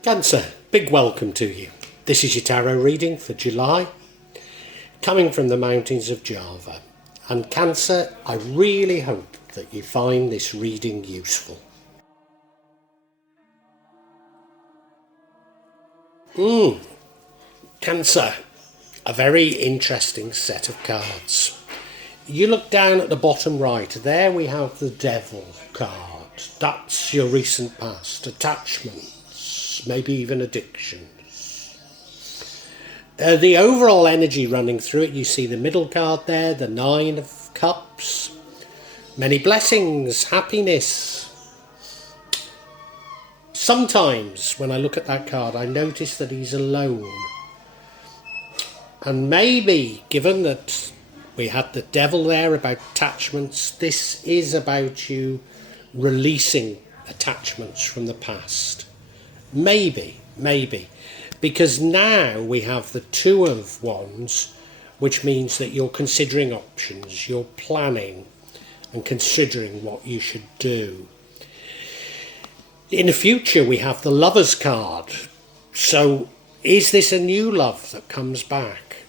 Cencer, big welcome to you. This is your tarot reading for July, coming from the mountains of Java. And Cencer, I really hope that you find this reading useful. Cencer, a very interesting set of cards. You look down at the bottom right, there we have the Devil card. That's your recent past, attachments, maybe even addictions. The overall energy running through it, you see the middle card there, the Nine of Cups. Many blessings, happiness. Sometimes when I look at that card, I notice that he's alone. And maybe, given that we had the Devil there about attachments, this is about you releasing attachments from the past. Maybe. Because now we have the Two of Wands, which means that you're considering options, you're planning and considering what you should do. In the future, we have the Lovers card. So is this a new love that comes back?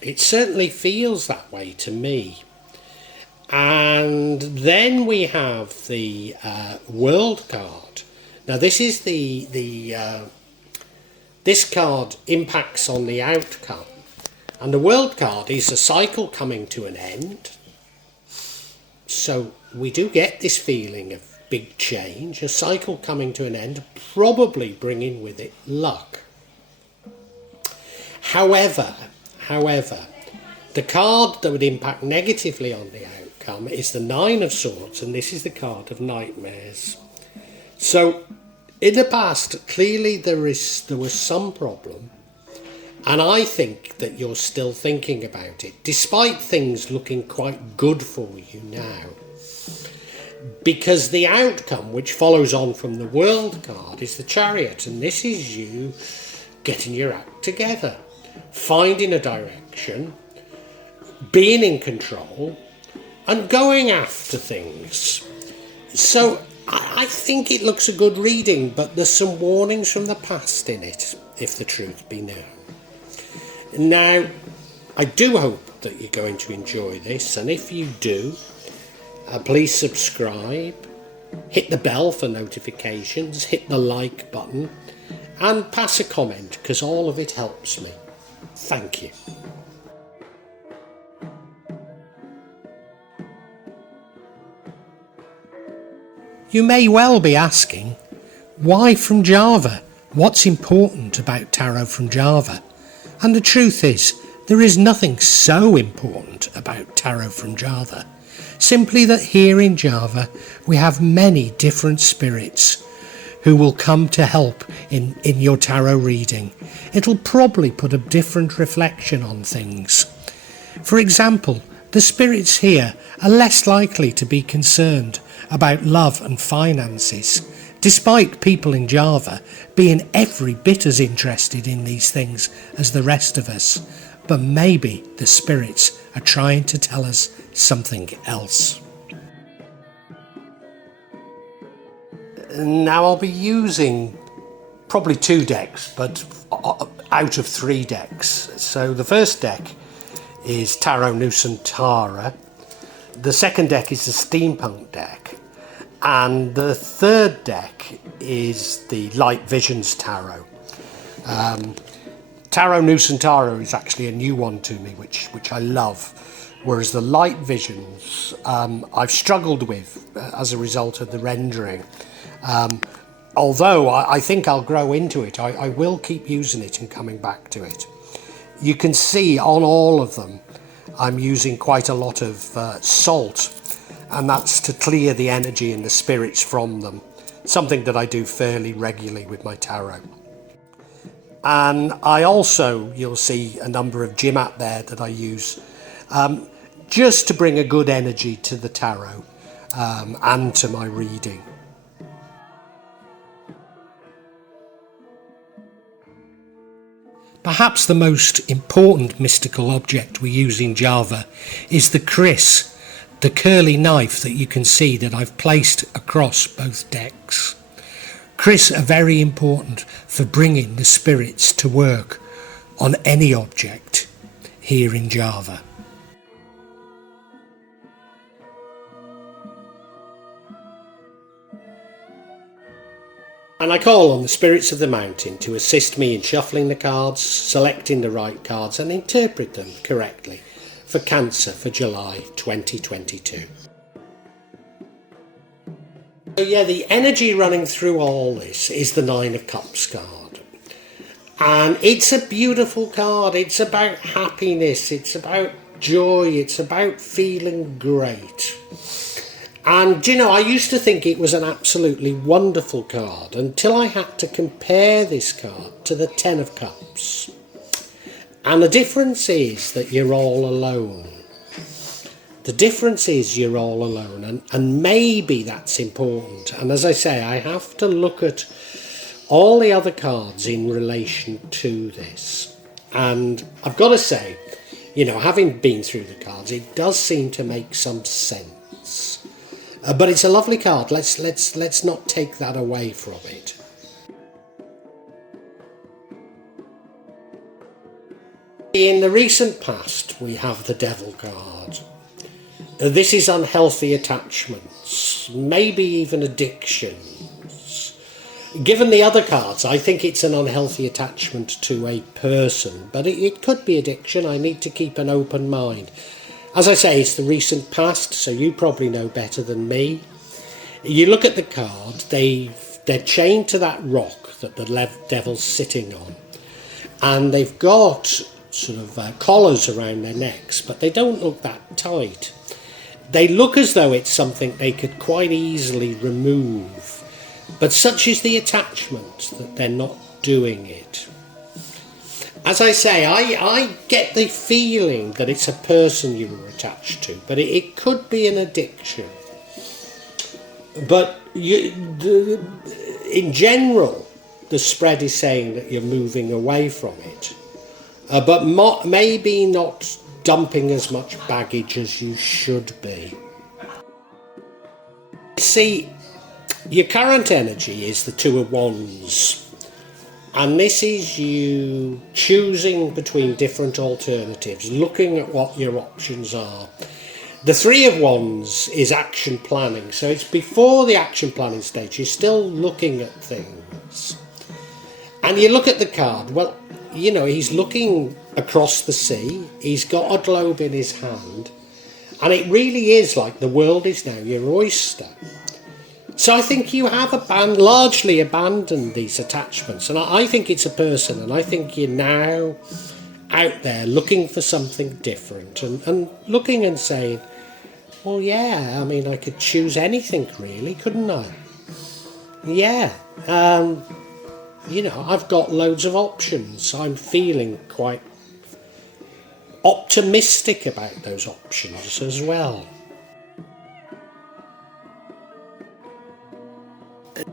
It certainly feels that way to me. And then we have the World card. Now this is this card impacts on the outcome. And the World card is a cycle coming to an end. So we do get this feeling of big change, a cycle coming to an end, probably bringing with it luck. However, the card that would impact negatively on the outcome is the Nine of Swords, and this is the card of nightmares. So in the past, clearly there was some problem, and I think that you're still thinking about it, despite things looking quite good for you now. Because the outcome, which follows on from the World card, is the Chariot, and this is you getting your act together, finding a direction, being in control, and going after things. So I think it looks a good reading, but there's some warnings from the past in it, if the truth be known. Now, I do hope that you're going to enjoy this, and if you do, please subscribe, hit the bell for notifications, hit the like button, and pass a comment, because all of it helps me. Thank you. You may well be asking, why from Java? What's important about tarot from Java? And the truth is, there is nothing so important about tarot from Java. Simply that here in Java we have many different spirits who will come to help in your tarot reading. It'll probably put a different reflection on things. For example, the spirits here are less likely to be concerned about love and finances, despite people in Java being every bit as interested in these things as the rest of us. But maybe the spirits are trying to tell us something else. Now I'll be using probably 2 decks, but out of 3 decks. So the first deck is Tarot Nusantara, the second deck is the Steampunk deck, and the third deck is the Light Visions Tarot. Tarot Nusantara is actually a new one to me, which I love, whereas the Light Visions I've struggled with as a result of the rendering. Although I think I'll grow into it, I will keep using it and coming back to it. You can see on all of them I'm using quite a lot of salt, and that's to clear the energy and the spirits from them, something that I do fairly regularly with my tarot. And I also, you'll see a number of Jimat there that I use just to bring a good energy to the tarot and to my reading. Perhaps the most important mystical object we use in Java is the kris, the curly knife that you can see that I've placed across both decks. Chris are very important for bringing the spirits to work on any object here in Java. And I call on the spirits of the mountain to assist me in shuffling the cards, selecting the right cards and interpret them correctly for Cancer for July 2022. So yeah, the energy running through all this is the Nine of Cups card. And it's a beautiful card. It's about happiness. It's about joy. It's about feeling great. And, you know, I used to think it was an absolutely wonderful card until I had to compare this card to the Ten of Cups. And the difference is that you're all alone. The difference is you're all alone, and maybe that's important. And as I say, I have to look at all the other cards in relation to this. And I've got to say, you know, having been through the cards, it does seem to make some sense. But it's a lovely card. Let's not take that away from it. In the recent past, we have the Devil card. This is unhealthy attachments, maybe even addictions. Given the other cards, I think it's an unhealthy attachment to a person, but it could be addiction. I need to keep an open mind. As I say, it's the recent past, so you probably know better than me. You look at the card, they're chained to that rock that the devil's sitting on, and they've got sort of collars around their necks, but they don't look that tight. They look as though it's something they could quite easily remove, but such is the attachment that they're not doing it. As I say, I get the feeling that it's a person you were attached to, but it could be an addiction. But in general, the spread is saying that you're moving away from it, but maybe not dumping as much baggage as you should be. See, your current energy is the Two of Wands, and this is you choosing between different alternatives, looking at what your options are. The Three of Wands is action planning, so it's before the action planning stage. You're still looking at things, and you look at the card. Well, you know, he's looking across the sea, he's got a globe in his hand, and it really is like the world is now your oyster. So I think you have largely abandoned these attachments, and I think it's a person, and I think you're now out there looking for something different, and looking and saying, well, yeah, I mean, I could choose anything really, couldn't I? Yeah, you know, I've got loads of options. I'm feeling quite optimistic about those options as well.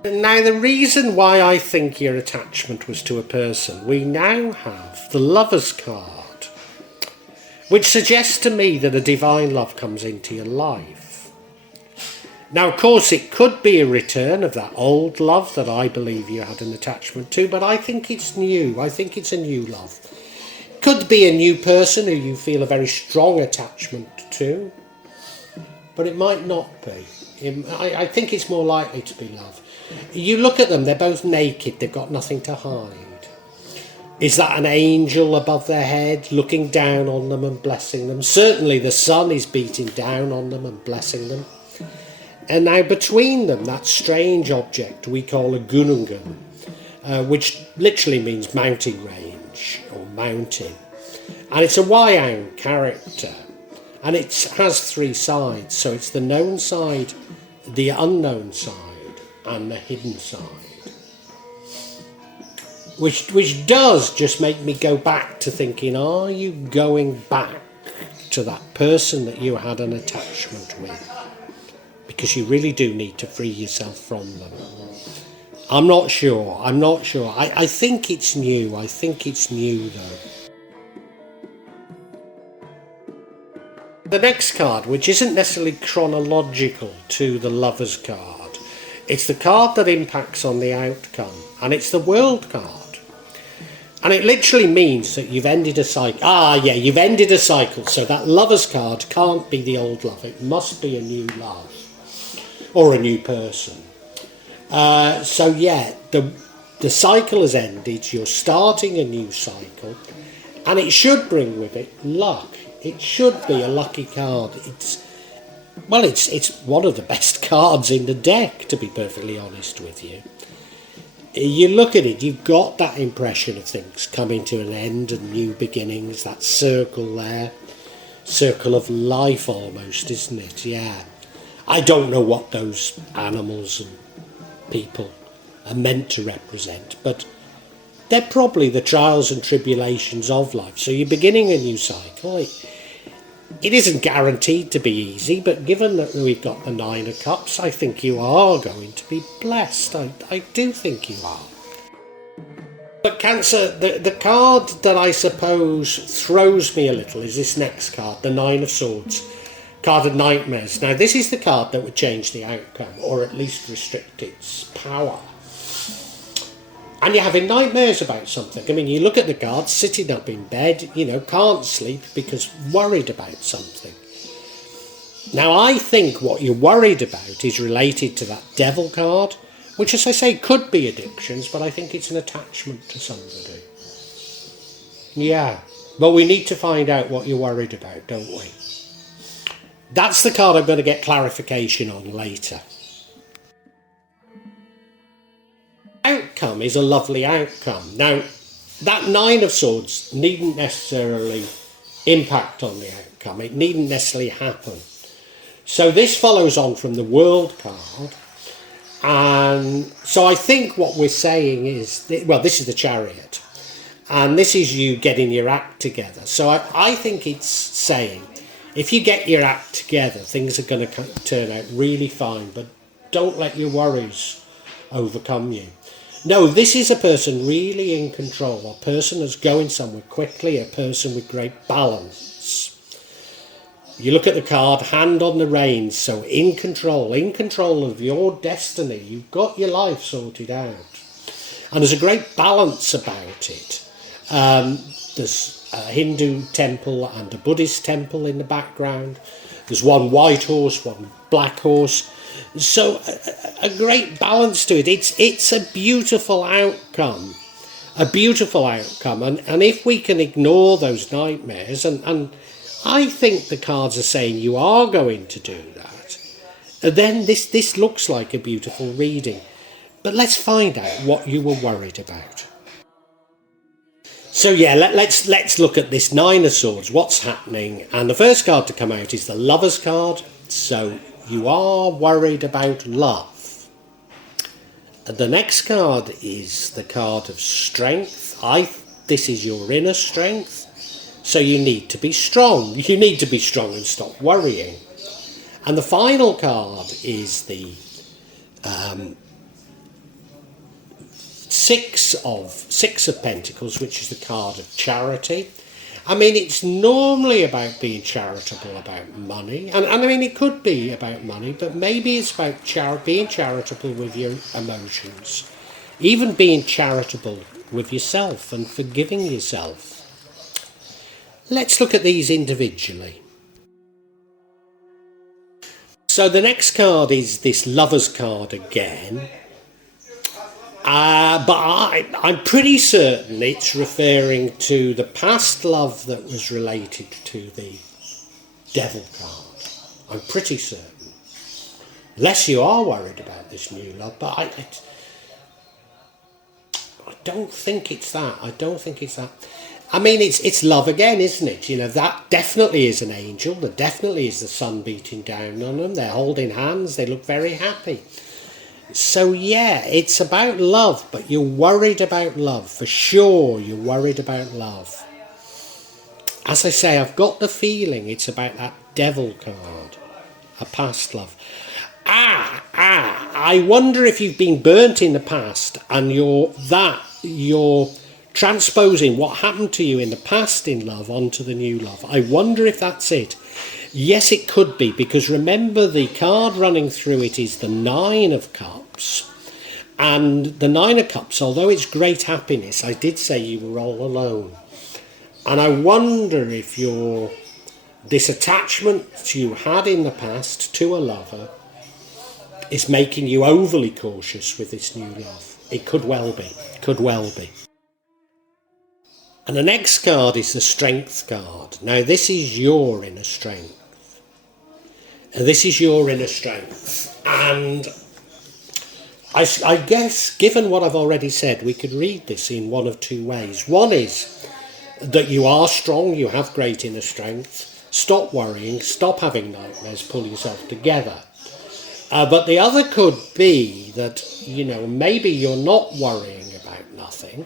Now, the reason why I think your attachment was to a person, we now have the Lover's card, which suggests to me that a divine love comes into your life. Now, of course, it could be a return of that old love that I believe you had an attachment to, but I think it's new. I think it's a new love. Could be a new person who you feel a very strong attachment to, but it might not be. I think it's more likely to be love. You look at them, they're both naked, they've got nothing to hide. Is that an angel above their head looking down on them and blessing them? Certainly the sun is beating down on them and blessing them. And now between them, that strange object we call a gunungan, which literally means mountain range or mountain. And it's a Wayang character, and it has three sides. So it's the known side, the unknown side, and the hidden side. Which does just make me go back to thinking, are you going back to that person that you had an attachment with? Because you really do need to free yourself from them. I'm not sure. I think it's new. I think it's new though. The next card, which isn't necessarily chronological to the Lover's card, It's the card that impacts on the outcome, and it's the World card. And it literally means that you've ended a cycle. You've ended a cycle. So that Lover's card can't be the old love. It must be a new love or a new person. The cycle has ended. You're starting a new cycle, and it should bring with it luck. It should be a lucky card. It's one of the best cards in the deck, to be perfectly honest with you. You look at it, you've got that impression of things coming to an end and new beginnings, that circle there. Circle of life almost, isn't it? Yeah. I don't know what those animals and people are meant to represent, but they're probably the trials and tribulations of life. So you're beginning a new cycle. It isn't guaranteed to be easy, but given that we've got the Nine of Cups, I think you are going to be blessed. I do think you are. But Cancer, the card that I suppose throws me a little is this next card, the Nine of Swords, card of nightmares. Now, this is the card that would change the outcome, or at least restrict its power. And you're having nightmares about something. I mean, you look at the card, sitting up in bed, can't sleep because worried about something. Now, I think what you're worried about is related to that Devil card, which, as I say, could be addictions, but I think it's an attachment to somebody. Yeah, but we need to find out what you're worried about, don't we? That's the card I'm going to get clarification on later. Outcome is a lovely outcome. Now, that Nine of Swords needn't necessarily impact on the outcome. It needn't necessarily happen. So this follows on from the World card. And so I think what we're saying is, this is the Chariot. And this is you getting your act together. So I think it's saying, if you get your act together, things are going to turn out really fine. But don't let your worries overcome you. No, this is a person really in control, a person that's going somewhere quickly, a person with great balance. You look at the card, hand on the reins, so in control of your destiny. You've got your life sorted out. And there's a great balance about it. There's a Hindu temple and a Buddhist temple in the background. There's one white horse, one black horse. So a great balance to it. It's a beautiful outcome. And if we can ignore those nightmares, and I think the cards are saying you are going to do that, then this looks like a beautiful reading. But let's find out what you were worried about. So yeah, let's look at this Nine of Swords, what's happening. And the first card to come out is the Lover's card. So you are worried about love. And the next card is the card of strength. This is your inner strength. So you need to be strong. You need to be strong and stop worrying. And the final card is the Six of Pentacles, which is the card of charity. I mean, it's normally about being charitable about money. And I mean, it could be about money, but maybe it's about being charitable with your emotions. Even being charitable with yourself and forgiving yourself. Let's look at these individually. So the next card is this Lover's card again. But I'm pretty certain it's referring to the past love that was related to the Devil card. I'm pretty certain. Unless you are worried about this new love, but I don't think it's that. I mean, it's love again, isn't it? That definitely is an angel. There definitely is the sun beating down on them. They're holding hands. They look very happy. So yeah, it's about love, but you're worried about love. For sure, you're worried about love. As I say, I've got the feeling it's about that Devil card. A past love. I wonder if you've been burnt in the past and you're transposing what happened to you in the past in love onto the new love. I wonder if that's it. Yes, it could be, because remember the card running through it is the Nine of Cups. And the Nine of Cups, although it's great happiness, I did say you were all alone. And I wonder if this attachment you had in the past to a lover is making you overly cautious with this new love. It could well be. Could well be. And the next card is the Strength card. Now this is your inner strength. This is your inner strength. And I guess, given what I've already said, we could read this in one of two ways. One is that you are strong, you have great inner strength. Stop worrying, stop having nightmares, pull yourself together. But the other could be that, maybe you're not worrying about nothing.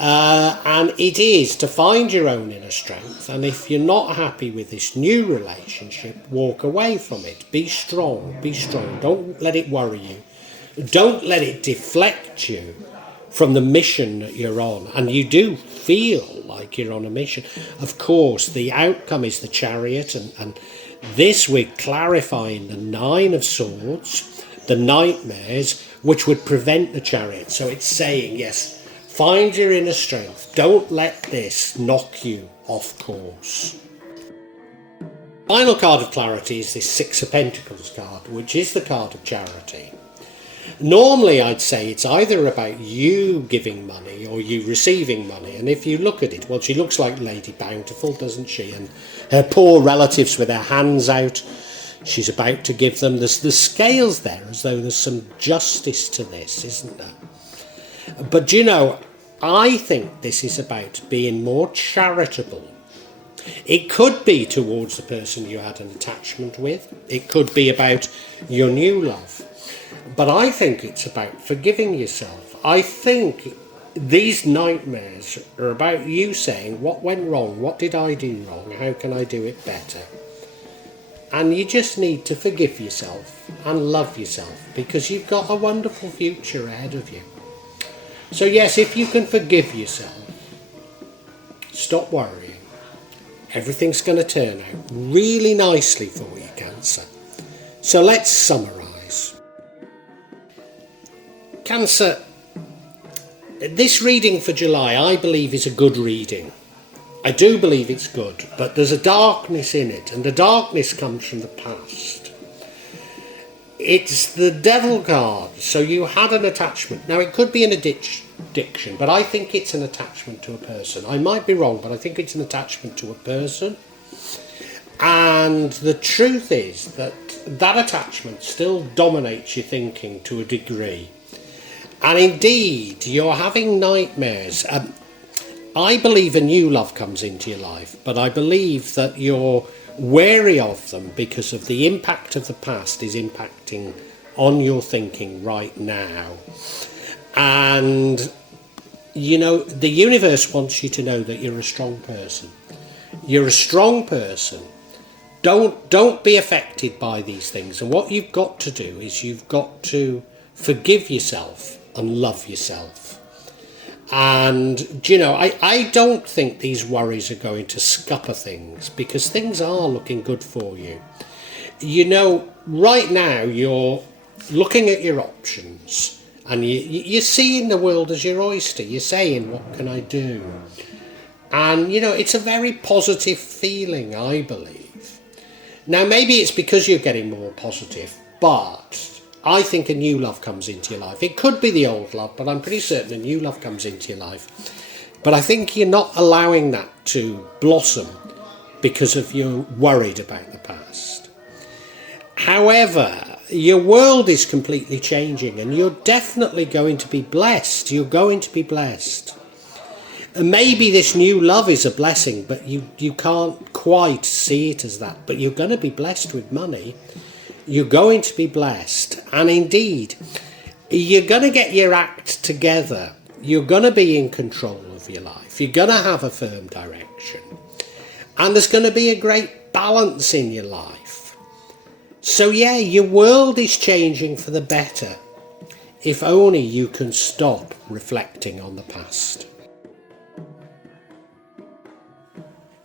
And it is to find your own inner strength. And if you're not happy with this new relationship, walk away from it. Be strong, be strong. Don't let it worry you. Don't let it deflect you from the mission that you're on. And you do feel like you're on a mission. Of course, the outcome is the Chariot, and this we're clarifying the Nine of Swords, the nightmares, which would prevent the Chariot. So it's saying, yes, find your inner strength. Don't let this knock you off course. Final card of clarity is this Six of Pentacles card, which is the card of charity. Normally I'd say it's either about you giving money or you receiving money. And if you look at it, well, she looks like Lady Bountiful, doesn't she? And her poor relatives with their hands out, she's about to give them. There's the scales there, as though there's some justice to this, isn't there? But I think this is about being more charitable. It could be towards the person you had an attachment with. It could be about your new love. But I think it's about forgiving yourself. I think these nightmares are about you saying, what went wrong? What did I do wrong? How can I do it better? And you just need to forgive yourself and love yourself, because you've got a wonderful future ahead of you. So yes, if you can forgive yourself, stop worrying. Everything's going to turn out really nicely for you, Cancer. So let's summarise. Cancer, this reading for July, I believe, is a good reading. I do believe it's good, but there's a darkness in it, and the darkness comes from the past. It's the Devil card, so you had an attachment. Now, it could be an addiction, but I think it's an attachment to a person. I might be wrong, but I think it's an attachment to a person. And the truth is that attachment still dominates your thinking to a degree. And indeed, you're having nightmares. I believe a new love comes into your life, but I believe that you're wary of them because of the impact of the past is impacting on your thinking right now. And, the universe wants you to know that you're a strong person. You're a strong person. Don't be affected by these things. And what you've got to do is you've got to forgive yourself and love yourself. And, I don't think these worries are going to scupper things, because things are looking good for you. Right now you're looking at your options, and you're seeing the world as your oyster. You're saying, what can I do? And, it's a very positive feeling, I believe. Now, maybe it's because you're getting more positive, but I think a new love comes into your life. It could be the old love, but I'm pretty certain a new love comes into your life. But I think you're not allowing that to blossom because of you're worried about the past. However, your world is completely changing, and you're definitely going to be blessed. You're going to be blessed. And maybe this new love is a blessing, but you can't quite see it as that. But you're going to be blessed with money. You're going to be blessed, and indeed, you're going to get your act together. You're going to be in control of your life. You're going to have a firm direction, and there's going to be a great balance in your life. So yeah, your world is changing for the better, if only you can stop reflecting on the past.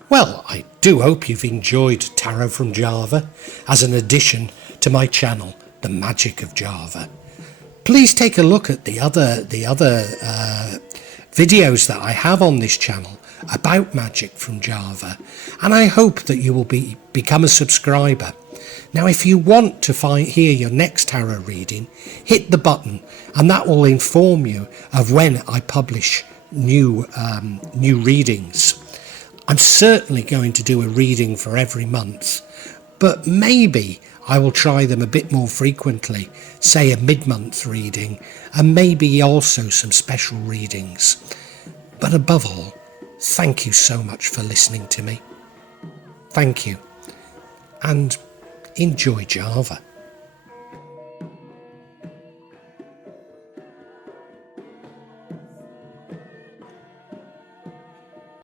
Well, I do hope you've enjoyed Tarot from Java as an addition to my channel, The Magic of Java. Please take a look at the other videos that I have on this channel about magic from Java, and I hope that you will become a subscriber. Now, if you want to hear your next tarot reading, hit the button, and that will inform you of when I publish new readings. I'm certainly going to do a reading for every month, but maybe I will try them a bit more frequently, say a mid-month reading, and maybe also some special readings. But above all, thank you so much for listening to me. Thank you, and enjoy Java.